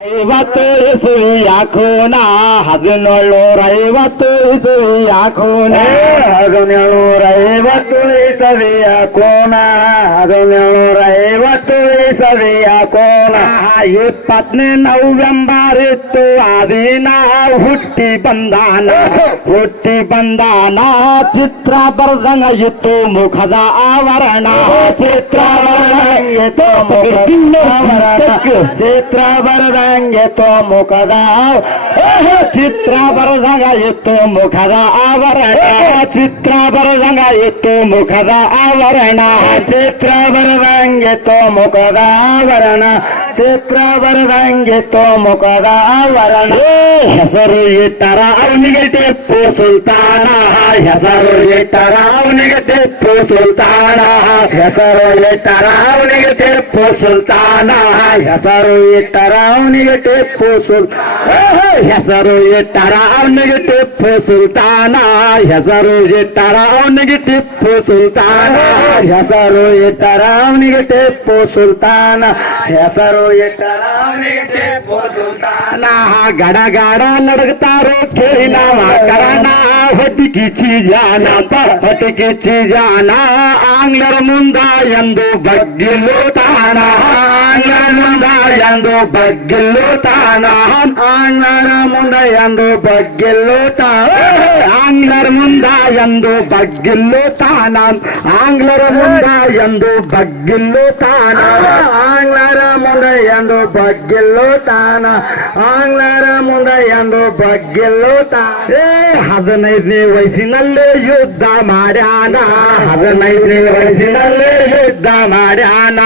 50 ಇಸುವಿಯ ಖೂನ 1750 ಇಸುವಿಯ ಖೂನ 1750 ಇಸವಿಯ ಕೋನ 1750 ಇಸವಿಯ ಕೋನ 20ನೇ ನವೆಂಬರ್ ಇತ್ತು ಆ ದಿನ ಹುಟ್ಟಿ ಬಂದಾನ ಚಿತ್ರ ಬರ್ದಂಗ ಇತ್ತು ಮುಖದ ಆವರಣ ಚಿತ್ರ ಬರ್ದಂಗೆ ತೋ ಮುಖದ ಚಿತ್ರ ಬರದಂಗ ಇತ್ತು ಮುಖದ ಆವರಣ ಚಿತ್ರ ಬರದಂಗ ಇತ್ತು ಮುಖದ ಆವರಣ ಚಿತ್ರ ಬರ್ದಂಗೆ ತೋ ಮುಖದ ಆವರಣ ಚಿತ್ರ ಬರ್ದಂಗೆ ತೋ ಮುಖದ ಆವರಣ ಹೆಸರು ಇಟ್ಟರ ಅವನಿಗೆ ಟಿಪ್ಪು ಸುಲ್ತಾನ ಹೆಸರು ಇಟ್ಟರ ಅವನಿಗೆ ಟಿಪ್ಪು ಸುಲ್ತಾನ ಹೆಸರು ಇಟ್ಟರ ಅವನಿಗೆ ಟಿಪ್ಪು ಸುಲ್ತಾನ ಹೆಸರು ಇಟ್ಟರ ಅವನಿಗೆ ಟಿಪ್ಪು ಹೆಸರು ಇಟ್ಟರ ಅವನಿಗೆ ಟಿಪ್ಪು ಸುಲ್ತಾನ ಹೆಸರು ಇಟ್ಟರ ಅವನಿಗೆ ಟಿಪ್ಪು ಸುಲ್ತಾನ ಹೆಸರು ಇಟ್ಟರ ಅವನಿಗೆ ಟಿಪ್ಪು ಸುಲ್ತಾನ ಹೆಸರು ಇಟ್ಟರ ಅವನಿಗೆ ಟಿಪ್ಪು ಸುಲ್ತಾನ ಗಡಗಡ ನಡಗ್ತಾರೋ ಕೇಳಿ ನಾವ ಕರಣ ಹೊಟ್ಟಿಕಿಚ್ಚಿ ಜಾನ ಆಂಗ್ಲರ ಮುಂದ ಎಂದು ಬಗ್ಗಿಲು ತಾಣ ಆಂಗ್ಲರ ಮುಂದ ಎಂದು ಬಗ್ಗಿಲು ತಾಣ ಆಂಗ್ಲರ ಮುಂದ ಎಂದು ಬಗ್ಗಿಲು ತಾಣ ಆಂಗ್ಲರ ಮುಂದ ಎಂದು ಬಗ್ಗಿಲು ತಾಣ ಆಂಗ್ಲರ ಮುಂದ ಎಂದು ಬಗ್ಗಿಲು ತಾಣ ಆಂಗ್ಲರ ಮುಂದೆ ಎಂದು ಬಗ್ಗಿಲು ತಾನ ಆಂಗ್ಲರ ಮುಂದೆ ಎಂದು ಬಗ್ಗಿಲು ತಾನ 15ನೇ ವಯಸ್ಸಿನಲ್ಲೇ ಯುದ್ಧ ಮಾಡ್ಯಾನ 15ನೇ ವಯಸ್ಸಿನಲ್ಲಿ ಯುದ್ಧ ಮಾಡ್ಯಾನ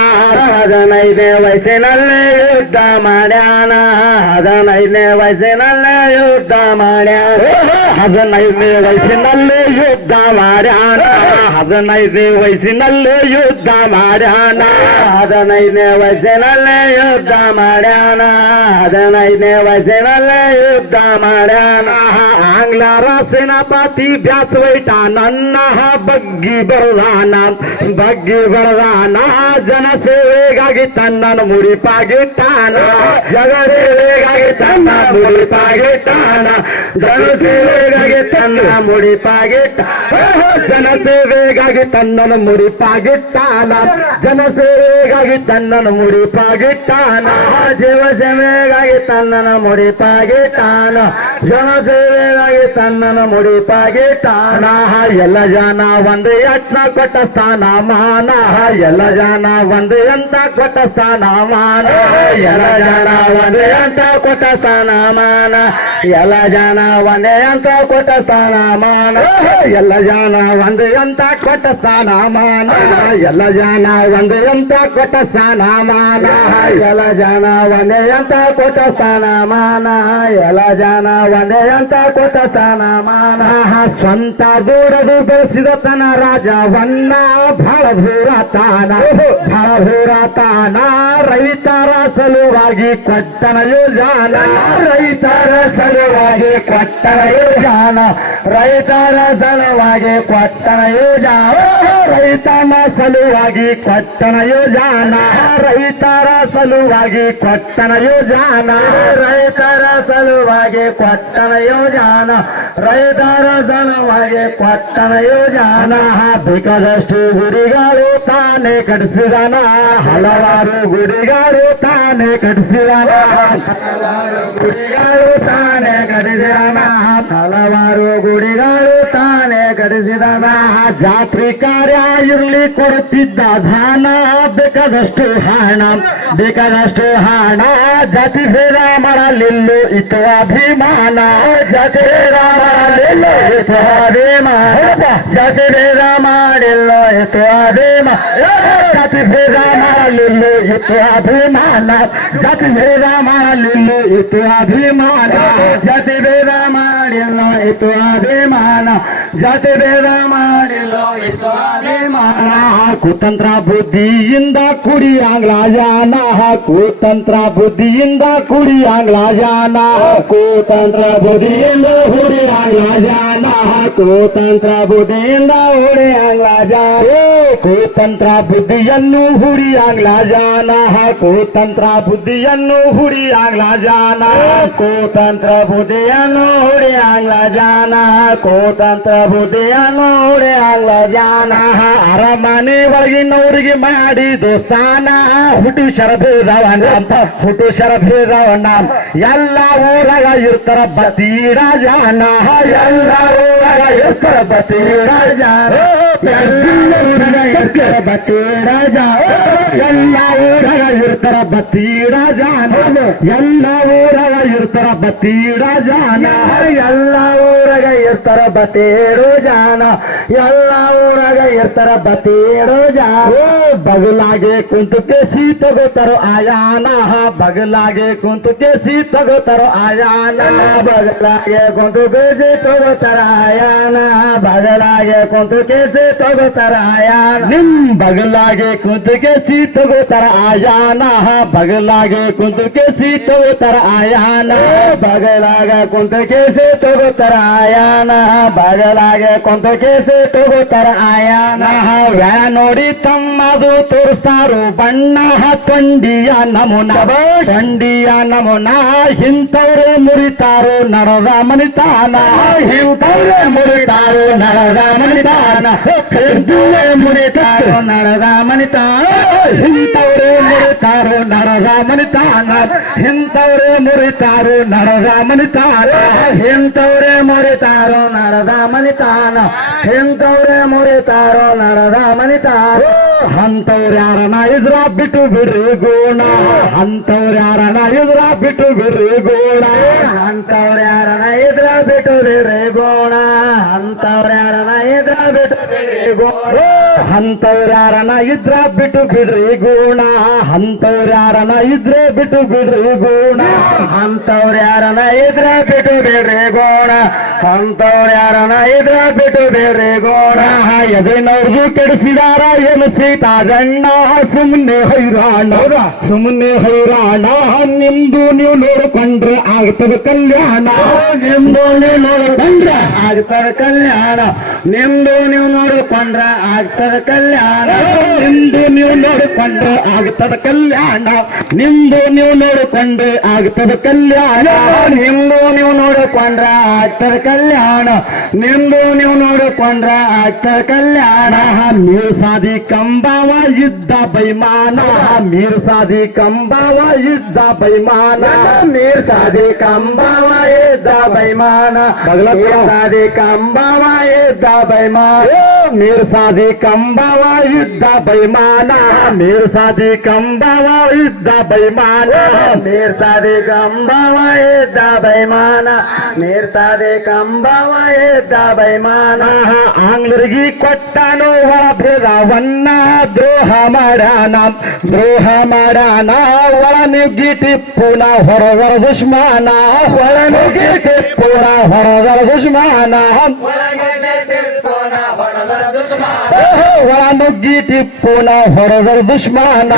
15ನೇ ವಯಸ್ಸಿನಲ್ಲೇ ಯುದ್ಧ ಮಾಡ್ಯಾನ 15ನೇ ವಯಸ್ಸಿನಲ್ಲೇ ಯುದ್ಧ ಮಾಡ್ಯಾನ 15ನೇ ವಯಸ್ಸಿನಲ್ಲೇ ಯುದ್ಧ ಮಾಡ್ಯಾನ 15ನೇ ವಯಸ್ಸಿನಲ್ಲೇ ಯುದ್ಧ ಮಾಡ್ಯಾನ 15ನೇ ವಯಸ್ಸಿನಲ್ಲೇ ಯುದ್ಧ ಮಾಡ್ಯಾನ 15ನೇ ವಯಸ್ಸಿನಲ್ಲೇ ಯುದ್ಧ ಮಾಡ್ಯಾನ ಆಂಗ್ಲರ ಸೇನಾಪತಿ ಬ್ಯಾಸವೈಟ ನನ್ನ ಬಗ್ಗಿ ಬರದಾನ ಜನಸೇವೆಗಾಗಿ ತನ್ನನ್ನು ಮುಡಿಪಾಗಿಟ್ಟಾನ ಜಗದೇವೆಗಾಗಿ ತನ್ನ ಮುಡಿಪಾಗಿಟ್ಟಾನ ಜನಸೇವೆಗಾಗಿ ತನ್ನ ಮುಡಿಪಾಗಿಟ್ಟ ಜನಸೇವೆಗಾಗಿ ತನ್ನನ್ನು ಮುಡಿಪಾಗಿಟ್ಟಾನ ಜನಸೇವೆಗಾಗಿ ತನ್ನನ್ನು ಮುಡಿಪಾಗಿಟ್ಟಾನ ಜೀವಸೇವೆಗಾಗಿ ತನ್ನನ್ನು ಮುಡಿಪಾಗಿಟ್ಟಾನ ಜನಸೇವೆಗಾಗಿ ತನ್ನನ್ನು ಮುಡಿಪಾಗಿಟ್ಟಾನ ಎಲ್ಲ ಜನ ಒಂದು ಯತ್ನ ಕೊಟ್ಟ ಸ್ಥಾನಮಾನ ಎಲ್ಲ ಜನ ಒಂದು ಎಂತ ಕೊಟ್ಟ ಸ್ಥಾನಮಾನ ಎಲ್ಲ ಜನ ಒಂದೇ ಅಂತ ಕೊಟ್ಟ ಸ್ಥಾನಮಾನ ಎಲ್ಲ ಜನ ಒಂದೇ ಅಂತ ಕೊಟ್ಟ ಸ್ಥಾನಮಾನ ಎಲ್ಲ ಜನ ಒಂದು ಎಂತ ಕೊಟ್ಟ ಸ್ಥಾನಮಾನ ಎಲ್ಲ ಜನ ಒಂದು ಎಂತ ಕೊಟ್ಟ ಸ್ಥಾನಮಾನ ಎಲ್ಲ ಜನ ಒಂದೇ ಅಂತ ಕೊಟ್ಟ ಸ್ಥಾನಮಾನ ಎಲ್ಲ ಜನ ಒಂದೇ ಅಂತ ಕೊಟ್ಟ ಸ್ಥಾನಮಾನ ಸ್ವಂತ ದುಡದು ಬೆಳೆಸಿದ ತನ ರಾಜವನ್ನ ಬಹಳ ಭೂರ ತಾನ ರೈತರ ಸಲುವಾಗಿ ಕೊಟ್ಟನ ಯೋಜನ ರೈತರ ಸಲುವಾಗಿ ಕೊಟ್ಟನ ಯೋಜನ ರೈತರ ಸಲುವಾಗಿ ಕೊಟ್ಟನ ಯೋಜನ ರೈತನ ಸಲುವಾಗಿ ಕೊಟ್ಟನ ಯೋಜನ ರೈತರ ಸಲುವಾಗಿ ಕೊಟ್ಟನ ಯೋಜನ ರೈತರ ಸಲುವಾಗಿ ಕೊಟ್ಟನ ಯೋಜನ ರೈತರ ಸಲುವಾಗಿ ಕೊಟ್ಟನ ಯೋಜನ ಬೇಕಾದಷ್ಟು ಗುಡಿಗಳು ತಾನೇ ಕಟ್ಟಿಸಿದಾನ ಹಲವಾರು ಗುಡಿಗಳು ತಾನೇ ಕಟ್ಟಿಸಿದಾನ ಗುಡಿಗಳು ತಾನೇ ಕಟ್ಟಿಸಿದಾನ ಹಲವಾರು ಗುಡಿಗಳು ತಾನೇ ಕಟ್ಟಿಸಿದಾನ ಜಾತ್ರೆ ಕಾರ್ಯ ಇರಲಿ ಕೊಡುತ್ತಿದ್ದ ದಾನ ಬೇಕಾದಷ್ಟು ಹಣ ಜಾತಿ ಭೇದ ಮಾಡಲಿಲ್ಲ ಇತ್ತು ಅಭಿಮಾನ ಜಾತಿ ಭೇದ ಮಾಡಲಿಲ್ಲ ಇತ್ತು ಅಭಿಮಾನ ಜಾತಿ ಭೇದ ಮಾಡಿಲ್ಲ ಇತ್ತು ಅಭಿಮಾನ ಜಾತಿ ಭೇದ ಮಾಡಲಿಲ್ಲ ಇತ್ತು ಅಭಿಮಾನ ಜಾತಿ ಭೇದ ಮಾಡಲಿಲ್ಲ ಇತ್ತು ಅಭಿಮಾನ ಜಾತಿ ಭೇದ ಮಾಡಿಲ್ಲ ಇತ್ತು ಅಭಿಮಾನ ಜಾತಿ ಭೇದ ಮಾಡಿಲ್ಲೋ ಇಷ್ಟು ಅಭಿಮಾನ ಕುತಂತ್ರ ಬುದ್ಧಿಯಿಂದ ಕುಡಿ ಆಂಗ್ಲ ಜಾನ ಕುತಂತ್ರ ಬುದ್ಧಿಯಿಂದ ಕುಡಿ ಆಂಗ್ಲ ಜಾನ ಕುತಂತ್ರ ಬುದ್ಧಿಯಿಂದ ಹುಡಿ ಆಂಗ್ಲ ಜಾನ ಕುತಂತ್ರ ಬುದ್ಧಿಯಿಂದ ಹುಡಿ ಆಂಗ್ಲ ಜಾನ ಕುತಂತ್ರ ಬುದ್ಧಿಯನ್ನು ಹುಡಿ ಆಂಗ್ಲ ಜಾನ ಕುತಂತ್ರ ಬುದ್ಧಿಯನ್ನು ಹುಡಿ ಆಂಗ್ಲ ಜಾನ ಕುತಂತ್ರ ಬುದ್ಧಿಯನ್ನು ಹುಡಿ ಆಂಗ್ಲ ಜಾನ ಕುತಂತ್ರ ಬುದ್ಧಿಯನ್ನು ಹುಡಿ ಆಂಗ್ಲ ಜಾನ ಅರಮನೆ ಒಳಗಿನವರಿಗೆ ಮಾಡಿ ದೋಸ್ತಾನ ಹುಟ್ಟು ಶರಭೇದವಣ್ಣ ಹುಟ್ಟು ಶರಭೇದವಣ್ಣ ಎಲ್ಲ ಊರಾಗ ಇರ್ತಾರ ಬತೀಡ ಜಾನ ಎಲ್ಲ ಊರಾಗ ಇರ್ತಾರ ಬತೀಡ ಜಾನ ಎಲ್ಲ ಊರಾಗ ಇರ್ತಾರ ಬತೀಡ ಜಾನ ಎಲ್ಲ ಊರಾಗ ಇರ್ತಾರ ಬತೀಡ ಜಾನ ಎಲ್ಲ ಊರಾಗ ಇರ್ತಾರ ಬತೀಡ ಜಾನ ಎಲ್ಲ ಊರಾಗ ಇರ್ತಾರ ಬತೇಡು ಜಾನ ಎಲ್ಲ ಊರಾಗ ಇರ್ತಾರ ಬತೇಡು ಜಾನ ಬಗಲಾಗೆ ಕುಂತು ಕೇಸಿ ತಗೋತಾರೋ ಆಯಾನ ಬಗಲಾಗೆ ಕುಂತು ಕೇಸಿ ತಗೋತಾರೋ ಆಯಾನ ಬಗಲಾಗೆ ಕುಂತು ಕೇಸಿ ತಗೋತಾರ ಆಯಾನ ಬಗಲಾಗೆ ಕುಂತು ಕೇಸಿ ತಗೋತಾರ ಆಯಾನ ನಿಮ್ ಬಗಲಾಗೆ ಕುಂತು ಕೇಸಿ ತಗೋತಾರ ಆಯಾನ ಬಗಲಾಗೆ ಕುಂತು ಕೇಸಿ ತಗೋತಾರ ಆಯಾನ ಬಗಲಾಗ ಕುಂತು ಕೇಸಿ ತಗೋತಾರ ಆಯಾನ ಬಗಲಾಗೆ ಕುಂತು ಕೇಸಿ ತಗೋತಾರ ಆಯಾನ ವ್ಯಾ ನೋಡಿ ತಮ್ಮದು ತೋರಿಸ್ತಾರೋ ಬಣ್ಣ ತೊಂಡಿಯ ನಮೂನ ತೊಂಡಿಯ ನಮೂನ ಇಂಥವ್ರೆ ಮುರಿತಾರೋ ನರದ ಮನಿತಾನ ಇಂಥವ್ರೆ ಮುರಿತಾರೋ ನಳದ ಮನಿತಾನ ಮುರಿತಾರೋ ನಳದ ಮನಿತಾನ ಇಂಥವ್ರೆ ಮುರಿತಾರೋ ನರದ ಮನಿತಾನ ಇಂಥವ್ರೆ ಮುರಿತಾರೋ ನರದ ಮನಿತಾನ ಇಂಥವ್ರೆ ಮುರಿತಾರೋ ನಳದ ಮನಿತಾನ ಇಂಥವ್ರೆ ಮುರಿತಾರೋ ನಳದ ಮನಿತಾನ ಅಂತವ್ರ್ಯಾರನ ಇದ್ರ ಬಿಟ್ಟು ಬಿಡ್ರಿ ಗೋಣ ಅಂತವ್ರ್ಯಾರನ ಇದ್ರ ಬಿಟ್ಟು ಬಿಡ್ರಿ ಗೋಣ ಅಂತವ್ರ್ಯಾರನ ಇದ್ರ ಬಿಟ್ಟು ಬಿಡ್ರಿ ಗೋಣ ಅಂತವ್ರ್ಯಾರನ ಇದ್ರ ಬಿಟ್ಟು ಬಿಡ್ರಿ ಗೋಣ ಅಂತವ್ರ್ಯಾರನ ಇದ್ರ ಬಿಟ್ಟು ಬಿಡ್ರಿ ಗೋಣ ಅಂತವ್ರ್ಯಾರನ ಇದ್ರೆ ಬಿಟ್ಟು ಬಿಡ್ರಿ ಗೋಣ ಅಂತವ್ರ್ಯಾರನ ಇದ್ರ ಬಿಟ್ಟು ಬಿಡ್ರಿ ಗೋಣ ಅಂತವ್ರ್ಯಾರನ ಇದ್ರ ಬಿಟ್ಟು ಬಿಡ್ರಿ ಗೋಣ ಎದೆನವ್ರದು ಕೆಡಿಸಿದಾರ ಏನು ಸೀತಾಗಣ್ಣ ಸುಮ್ಮನೆ ಹೈರಾಣ ಸುಮ್ಮನೆ ಹೈರಾಣ ನಿಮ್ದು ನೀವು ನೋಡಿಕೊಂಡ್ರೆ ಆಗ್ತದೆ ಕಲ್ಯಾಣ ನಿಮ್ದು ನೀವು ನೋಡಿಕೊಂಡ್ರೆ ಆಗ್ತದ ಕಲ್ಯಾಣ ನಿಮ್ದು ನೀವು ನೋಡಿಕೊಂಡ್ರೆ ಆಗ್ತದ ಕಲ್ಯಾಣ ನಿಮ್ದು ನೀವು ನೋಡಿಕೊಂಡ್ರೆ ಆಗ್ತದ ಕಲ್ಯಾಣ ನಿಮ್ದು ನೀವು ನೋಡಿಕೊಂಡ್ರೆ ಆಗ್ತದ ಕಲ್ಯಾಣ ನಿಮ್ದು ನೀವು ನೋಡಿಕೊಂಡ್ರೆ ಆಗ್ತದ ಕಲ್ಯಾಣ ನಿಮ್ದು ನೀವು ನೋಡಿಕೊಂಡ್ರೆ ಆಗ್ತದ ಕಲ್ಯಾಣ ಮೀರ್ ಸಾದಿ ಕಂಬಾವ ಇದ್ದ ಬೈಮಾನ ಮೀರ್ ಸಾದಿ ಕಂಬಾವ ಇದ್ದ ಬೈಮಾನ ಮೀರ್ ಸಾದಿ ಕಂಬಾವ ಇದ್ದ ಬೈಮಾನ ಸಾದಿ ಕಂಬಾವ ಇದ್ದ ಬೈಮಾನ ಮೀರ್ ಸಾದಿ ಕಂಬಾವ ಇದ್ದ ಬೈಮಾನ ಮೀರ್ ಸಾದಿ ಕಂಬಾವ ಇದ್ದ ಬೈಮಾನ ಮೀರ್ ಸಾದಿ ಕಂಬಾವ ಇದ್ದ ಬೈಮಾನ ಮೀರ್ ಸಾದಿ ಕಂಬಾವ ಇದ್ದ ಬೈಮಾನ ಆಂಗ್ಲರಿಗೆ ಕೊಟ್ಟನು ಒಳಭೇದವನ್ನ ದ್ರೋಹ ಮಾಡ್ಯಾನ ಒಳನುಗ್ಗಿ ಟಿಪ್ಪುನ ಹೊರದರ ದುಶ್ಮನ ಒಳನುಗ್ಗಿ ಟಿಪ್ಪುನ ಹೊರದರ ದುಶ್ಮನ ಒಳನುಗ್ಗಿ ಟಿಪ್ಪುನ ಹೊರದರ ದುಶ್ಮನ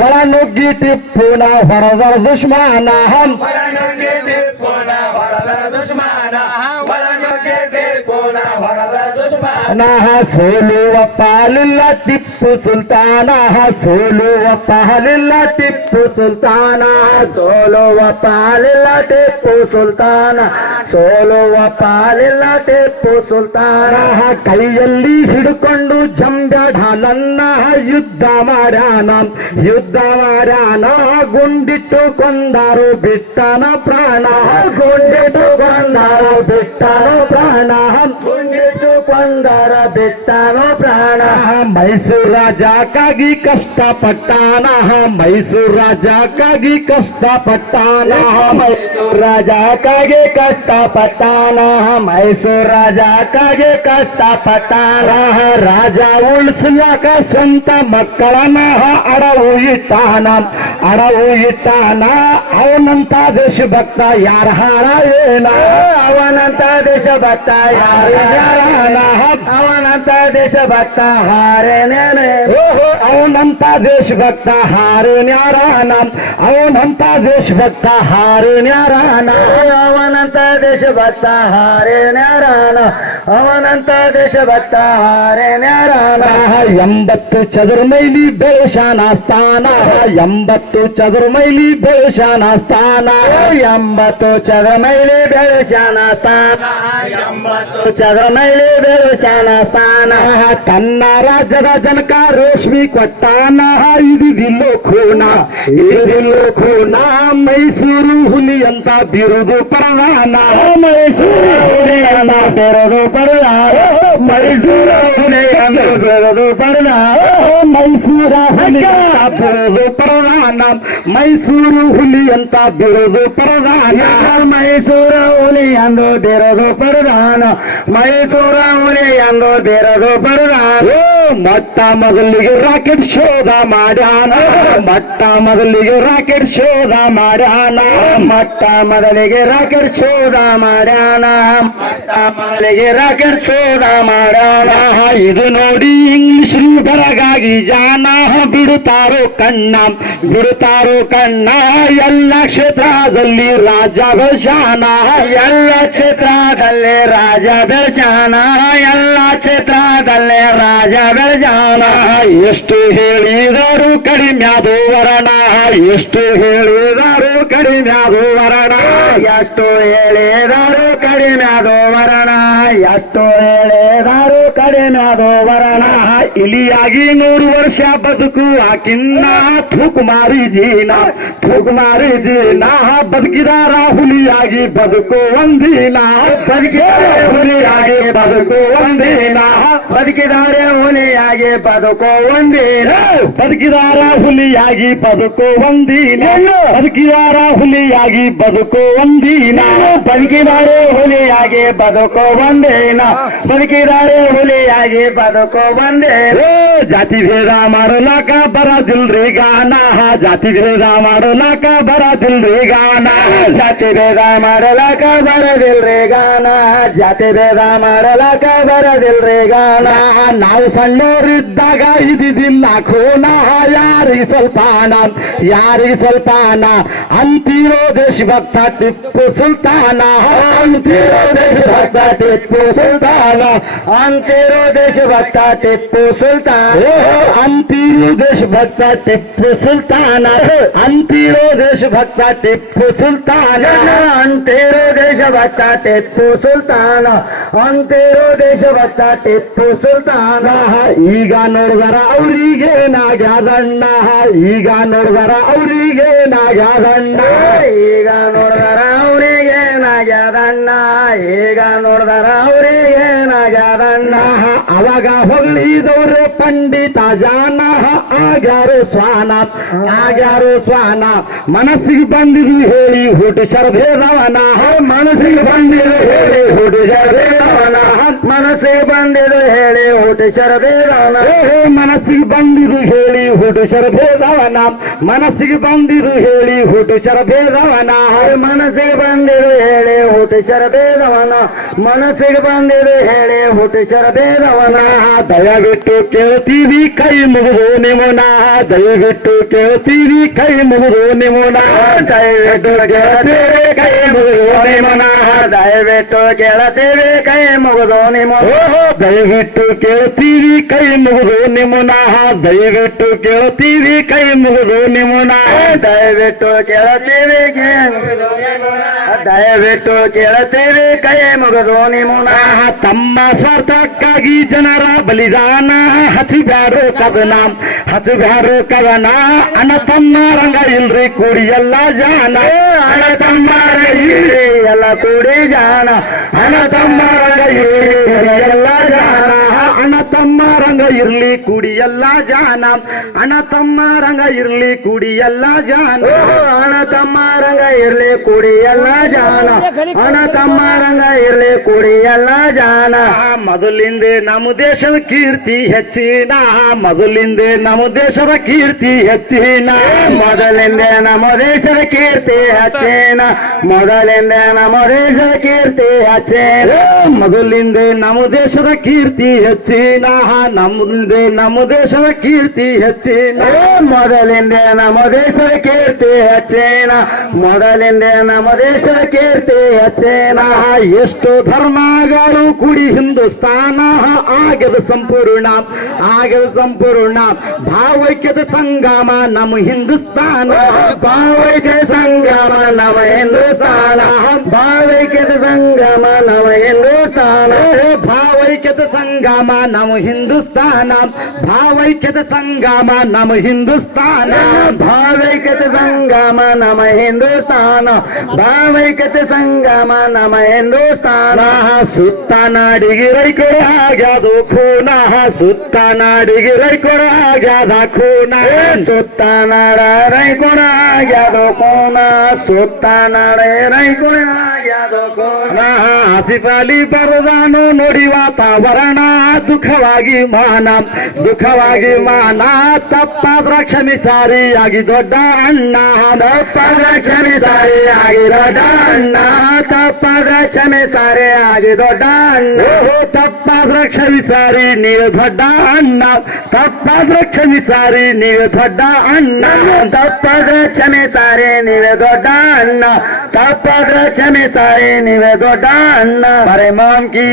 ಒಳನುಗ್ಗಿ ಟಿಪ್ಪುನ ಹೊರದರ ದುಶ್ಮನ ಸೋಲುವ ಪಾಲಿಲ್ಲ ಟಿಪ್ಪು ಸುಲ್ತಾನ ಸೋಲುವ ಪಾಲಿಲ್ಲ ಟಿಪ್ಪು ಸುಲ್ತಾನ ಸೋಲುವ ಪಾಲಿಲ್ಲ ಟಿಪ್ಪು ಸುಲ್ತಾನ ಸೋಲುವ ಪಾಲಿಲ್ಲ ಟಿಪ್ಪು ಸುಲ್ತಾನ ಕೈಯಲ್ಲಿ ಹಿಡ್ಕೊಂಡು ಜಂಬೆಢಾಲನ್ನ ಯುದ್ಧ ಮಾಡ್ಯಾನ ಗುಂಡಿಟ್ಟು ಕೊಂದಾರು ಬಿಟ್ಟನ ಪ್ರಾಣ ಗುಂಡಿಟ್ಟು ಕೊಂದಾರು ಬಿಟ್ಟನು ಪ್ರಾಣ ಗುಂಡಿಟ್ಟು ಕೊಂದಾರ ಬಿಟ್ಟನು ಪ್ರಾಣ ಮೈಸೂರು ರಾಜಕ್ಕಾಗಿ ಕಷ್ಟಪಟ್ಟಾನ ಮೈಸೂರು ರಾಜಕ್ಕಾಗಿ ಕಷ್ಟಪಟ್ಟಾನ ಮೈಸೂರು ರಾಜಕ್ಕಾಗಿ ಕಷ್ಟಪಟ್ಟಾನ ಮೈಸೂರು ರಾಜಕ್ಕಾಗಿ ಕಷ್ಟಪಟ್ಟಾನ ರಾಜ ಉಳಿಸ್ಲಾಕ ಸ್ವಂತ ಮಕ್ಕಳನ್ನ ಅಡವು ಇಟ್ಟಾನ ಅವನಂತ ದೇಶಭಕ್ತ ಯಾರ ಹಾರ ಏನ ಅವನಂತ ದೇಶಭಕ್ತ ಯಾರ ಅವನಂತ ದೇಶಭಕ್ತ ಹಾರೇನೇನೆ ಓಹೋ ಅವನಂತ ದೇಶಭಕ್ತ ಹಾರೇನ್ಯಾರಾನ ಅವನಂತ ದೇಶಭಕ್ತ ಹಾರೇನ್ಯಾರಾನ ಅವನಂತ ದೇಶಭಕ್ತ ಹಾರೇನ್ಯಾರಾನ ಅವನಂತ ದೇಶಭಕ್ತ ಹಾರೇನ್ಯಾರಾನ 80 ಚದುರ ಮೈಲಿ ಬೆಳಶಾನ ಸ್ಥಾನ 80 ಚದುರ ಮೈಲಿ ಬೆಳಶಾನ ಸ್ಥಾನ 80 ಚದುರ ಮೈಲಿ ಬೆಳಶಾನ ಸ್ಥಾನ 80 ಚದುರ ಮೈಲಿ ಬೆಳಶಾನ ಸ್ಥಾನ ತನ್ನ ರಾಜ್ಯದ ಜನಕ ರೇಷ್ಮಿ ಕೊಟ್ಟಾನ ಇದಿಲ್ಲೋ ಖೂನ ಇದಿಲ್ಲೋ ಖೂನ ಮೈಸೂರು ಹುಲಿ ಅಂತ ಬಿರುದು ಪರದಾನ ಮೈಸೂರು ಹುಲಿ ಅಂತ ಬಿರುದು ಪರದಾನ ಮೈಸೂರು ಹುಲಿ ಅಂತ ಬಿರುದು ಪರದಾನ ಮೈಸೂರ ಹುಲಿ ಬಿರುದು ಪರದಾನ ಮೈಸೂರು ಹುಲಿ ಅಂತ ಬಿರುದು ಪರದಾನ ಮೈಸೂರು ಹುಲಿ ಎಂದು ಬಿರುದು ಪರದಾನ ಮೈಸೂರ ಹುಲಿ ಎಂದು ಬಿರುದು ಪರದಾನ ಮೊಟ್ಟ ಮೊದಲಿಗೆ ರಾಕೆಟ್ ಶೋಧ ಮಾಡ್ಯಾನ ಮೊಟ್ಟ ಮೊದಲಿಗೆ ರಾಕೆಟ್ ಶೋಧ ಮಾಡ್ಯಾನ ಮೊಟ್ಟ ಮೊದಲಿಗೆ ರಾಕೆಟ್ ಶೋಧ ಮಾಡ್ಯಾನ ಮೊಟ್ಟ ಮೊದಲಿಗೆ ರಾಕೆಟ್ ಶೋಧ ಮಾಡ್ಯಾನ ಇದು ನೋಡಿ ಇಂಗ್ಲಿಷ್ ಬರಗಾಗಿ ಜಾನ ಬಿಡುತ್ತಾರೋ ಕಣ್ಣ ಎಲ್ಲ ಕ್ಷೇತ್ರದಲ್ಲಿ ರಾಜ ಬೆಳಶಾನ ಎಲ್ಲ ಕ್ಷೇತ್ರದಲ್ಲಿ ರಾಜ ಬೆಳಶಾನ ಎಲ್ಲ ಕ್ಷೇತ್ರದಲ್ಲಿ ರಾಜ ಬೆಳಶಾನ ಎಷ್ಟು ಹೇಳಿದರು ಕಡಿಮೆ ಅದು ವರ್ಣ ಎಷ್ಟು ಹೇಳಿದರು ಕಡಿಮೆ ಅದು ವರ್ಣ ಎಷ್ಟು ಹೇಳಿದರು ಕಡಿಮೆ ಅದು ವರ್ಣ ಎಷ್ಟು ಹೇಳಿದರು ಕಡಿಮೆ ಅದು ವರ್ಣ ಇಲಿಯಾಗಿ 100 ವರ್ಷ ಬದುಕು ಆಕಿನ್ನ ಥೂಕುಮಾರಿ ಜೀನ ಬದುಕಿದಾರ ಹುಲಿಯಾಗಿ ಬದುಕು ಒಂದಿನ ಬದುಕಿದಾರೆ ಹುಲಿಯಾಗಿ ಬದುಕು ಒಂದಿನ ಬದುಕಿದಾರೆ ಹುಲಿಯಾಗಿ ಬದುಕು ಒಂದಿನ ಬದುಕಿದಾರ ಹುಲಿಯಾಗಿ ಬದುಕು ಒಂದಿನ ಬದುಕಿದಾರ ಹುಲಿಯಾಗಿ ಬದುಕು ಒಂದಿನ ಬದುಕಿದಾರೆ ಹುಲಿಯಾಗಿ ಬದುಕು ಒಂದಿನ ಬದುಕಿದಾರೆ ಹುಲಿಯಾಗಿ ಬದುಕು ಒಂದಿನ ಜಾತಿ ಭೇದ ಮಾಡಲಾಕ ಬರದಿಲ್ರಿ ಗಾನ ಜಾತಿ ಭೇದ ಮಾಡಲಾಕ ಬರದಿಲ್ರಿ ಗಾನ ಜಾತಿ ಭೇದ ಮಾಡಲಾಕ ಬರದಿಲ್ರಿ ಗಾನ ಜಾತಿ ಭೇದ ಮಾಡಲಾಕ ಬರದಿಲ್ರಿ ಗಾನ ನಾವು ಸಣ್ಣವರಿದ್ದಾಗ ಇದಿಲ್ಲ ಖೂನ ಯಾರಿಗೆ ಸ್ವಲ್ಪಾನ ಅಂತಿರೋ ದೇಶಭಕ್ತ ಟಿಪ್ಪು ಸುಲ್ತಾನ ಅಂತಿರೋ ದೇಶಭಕ್ತ ಟಿಪ್ಪು ಸುಲ್ತಾನ ಅಂತಿರೋ ದೇಶಭಕ್ತ ಟಿಪ್ಪು ಸುಲ್ತಾನ ಅಂತಿರೋ ದೇಶಭಕ್ತ ಟಿಪ್ಪು ಸುಲ್ತಾನ ಅಂತಿರೋ ದೇಶಭಕ್ತ ಟಿಪ್ಪು ಸುಲ್ತಾನ ಅಂತಿರೋ ದೇಶಭಕ್ತ ಟಿಪ್ಪು ಸುಲ್ತಾನ ಅಂತಿರೋ ದೇಶಭಕ್ತ ಟಿಪ್ಪು ಸುಲ್ತಾನ ಈಗ ನೋಡಿದರ ಅವರಿಗೆ ನಾಗ್ಯಾದಣ್ಣ ಈಗ ನೋಡಿದರ ಅವರಿಗೆ ನಾಗ್ಯಾದಣ್ಣ ಈಗ ನೋಡಿದರ ಅವರಿಗೆ ನಾಗ್ಯಾದಣ್ಣ ಈಗ ನೋಡಿದರ ಅವರಿಗೆ ನಾಗ್ಯಾದಣ್ಣ ಅವಾಗ ಹೊಗಳಿದವ್ರೆ ಪಂಡಿತ ಜಾನ ಆಗ್ಯಾರು ಸ್ವಾನ ಮನಸ್ಸಿಗೆ ಬಂದಿದ್ದು ಹೇಳಿ ಹುಟ್ಟಿಸರ ಭೇದವನ ಮನಸ್ಸಿಗೆ ಬಂದಿದ್ದು ಹೇಳಿ ಹುಟ್ಟಿಸರ ಭೇದವನ ಮನಸ್ಸಿಗೆ ಬಂದಿದ್ದು ಹೇಳಿ ಹುಟ್ಟಿಸರ ಭೇದವನ ಮನಸ್ಸಿಗೆ ಬಂದಿದ್ದು ಹೇಳಿ ಹುಟ್ಟಿಸರ ಭೇದವನ ಮನಸ್ಸಿಗೆ ಬಂದಿದ್ದು ಹೇಳಿ ಹುಟ್ಟಿಸರ ಭೇದವನ ಮನಸ್ಸಿಗೆ ಬಂದಿದ್ದು ಹೇಳಿ ಹುಟ್ಟಿಸರ ಭೇದವನ ಮನಸ್ಸಿಗೆ ಬಂದಿದ್ದು ಹೇಳಿ ಹುಟ್ಟಿಸರ ಭೇದವನ ದಯವಿಟ್ಟು ಕೇಳ್ತೀವಿ ಕೈ ಮುಗಿದು ನಿಮುನ ದಯವಿಟ್ಟು ಕೇಳ್ತೀವಿ ಕೈ ಮುಗಿದು ನಿಮುನ ದಯವಿಟ್ಟು ಕೇಳ್ತೀವಿ ಕೈ ಮುಗಿದು ನಿಮುನ ದಯವಿಟ್ಟು ಕೇಳ್ತೀವಿ ಕೈ ಮುಗಿದು ನಿಮುನ ದಯವಿಟ್ಟು ಕೇಳ್ತೀವಿ ಕೈ ಮುಗಿದು ನಿಮುನ ದಯವಿಟ್ಟು ಕೇಳ್ತೀವಿ ಕೈ ಮುಗಿದು ನಿಮುನ ದಯವಿಟ್ಟು ಕೇಳ್ತೀವಿ ದಯವಿಟ್ಟು ಕೇಳ್ತೀವಿ ಕೈ ಮುಗಿದು ನಿಮುನ ತಮ್ಮ ಸ್ವಾರ್ಥಕ್ಕಾಗಿ ಜನರ ಬಲಿದಾನ ಹಚ್ಚಬ್ಯಾರೋ ಕದನ ಅಣ್ಣ ತಮ್ಮ ರಂಗ ಇಲ್ರಿ ಕೂಡಿ ಎಲ್ಲ ಜಾನ ಅಣ್ಣ ತಮ್ಮ ಇಲ್ರಿ ಎಲ್ಲ ಕೂಡಿ ಜಾನ ಅಣ್ಣ ತಮ್ಮ ರಂಗ ಇಲ್ರಿ ಎಲ್ಲ ಜಾನ ಅಣ್ಣ ತಮ್ಮ ರಂಗ ಇರ್ಲಿ ಕೂಡಿ ಎಲ್ಲ ಜಾನ ಅಣ್ಣ ತಮ್ಮ ರಂಗ ಇರ್ಲಿ ಕೂಡಿ ಎಲ್ಲ ಜಾನ ಅಣ್ಣ ತಮ್ಮ ರಂಗ ಇರ್ಲಿ ಕೂಡಿ ಎಲ್ಲ ಜಾನ ಅಣ್ಣ ತಮ್ಮ ರಂಗ ಇರ್ಲಿ ಕೂಡಿ ಎಲ್ಲ ಜಾನ ಮೊದಲಿಂದೆ ನಮ್ಮ ದೇಶದ ಕೀರ್ತಿ ಹೆಚ್ಚಿನ ಮೊದಲಿಂದೆ ನಮ್ಮ ದೇಶದ ಕೀರ್ತಿ ಹೆಚ್ಚಿನ ಮೊದಲಿಂದ ನಮ್ಮ ದೇಶದ ಕೀರ್ತಿ ಹಚ್ಚೇನ ಮೊದಲಿಂದ ನಮ್ಮ ದೇಶದ ಕೀರ್ತಿ ಹಚ್ಚೇನ ಮೊದಲಿಂದೆ ನಮ್ಮ ದೇಶದ ಕೀರ್ತಿ ಹೆಚ್ಚಿನ ನಮ್ಮಿಂದೆ ನಮ್ಮ ದೇಶದ ಕೀರ್ತಿ ಹೆಚ್ಚಿನ ಮೊದಲಿಂದ ನಮ್ಮ ದೇಶದ ಕೀರ್ತಿ ಹಚ್ಚೇನ ಮೊದಲಿಂದ ನಮ್ಮ ದೇಶದ ಕೀರ್ತಿ ಹಚ್ಚೇನ ಎಷ್ಟು ಧರ್ಮಗಳು ಕೂಡಿ ಹಿಂದೂಸ್ತಾನ ಆಗದ ಸಂಪೂರ್ಣ ಆಗದ ಸಂಪೂರ್ಣ ಭಾವೈಕ್ಯದ ಸಂಗಮ ನಮ್ಮ ಹಿಂದೂಸ್ತಾನ ಭಾವೈಕ್ಯ ಸಂಗಮ ನವ ಹಿಂದೂಸ್ತಾನ ಭಾವೈಕ್ಯದ ಸಂಗಮ ನವ ಹಿಂದೂಸ್ತಾನ ಭಾವೈಕ್ಯದ ಸಂಗಮ ನಮ್ಮ ಹಿಂದೂಸ್ತಾನ ಭಾವೈಕ್ಯದ ಸಂಗಮ ನಮ್ಮ ಹಿಂದೂಸ್ತಾನ ಭಾವೈಕ್ಯದ ಸಂಗಮ ನಮ ಹಿಂದೂಸ್ತಾನ ಭಾವೈಕ್ಯತೆ ಸಂಗಮ ನಮ ಹಿಂದೂಸ್ತಾನ ಸುತ್ತ ನಾಡಿಗೆ ರೈಕೊಡ ಆಗ್ಯಾದು ಖೂನ ಸುತ್ತ ನಾಡಿಗೆ ರೈಕೊಡ ಆಗ್ಯಾದ ಖೂನ ಸುತ್ತ ನಾಡ ರೈಕೊಡ ಆಗ್ಯಾದೋ ಕೋನ ಸುತ್ತ ನಾಡ ರೈಕೊಡ ಆಗ್ಯಾದೋ ಕೋನ ಆಸಿಫಾಲಿ ಬರದಾನು ನೋಡಿ ವಾತಾವರಣ ದುಃಖವಾಗಿ ದುಃಖವಾಗಿ ಮಾನ ತಪ್ಪಾದ್ರ ಕ್ಷಮಿಸಾರಿಯಾಗಿ ದೊಡ್ಡ ಅಣ್ಣ ತಪ್ಪಾದ್ರ ಕ್ಷಮಿಸಾರಿಯಾಗಿ ದೊಡ್ಡ ಅಣ್ಣ ತಪ್ಪಾದ್ರ ಕ್ಷಮಿಸಾರಿಯಾಗಿ ದೊಡ್ಡ ಅಣ್ಣ ತಪ್ಪಾದ್ರ ಕ್ಷಮಿಸಾರಿ ನೀವು ದೊಡ್ಡ ಅಣ್ಣ ತಪ್ಪಾದ್ರ ಕ್ಷಮಿಸಾರಿ ನೀವು ದೊಡ್ಡ ಅಣ್ಣ ತಪ್ಪಾದ್ರ ಕ್ಷಮಿಸಾರಿ ನೀವೇ ದೊಡ್ಡ ಅಣ್ಣ ತಪ್ಪಾದ್ರ ಕ್ಷಮಿಸಾರಿ ನೀವೇ ದೊಡ್ಡ ಅಣ್ಣ ಬರೆ ಮಾಮ್ ಕೀ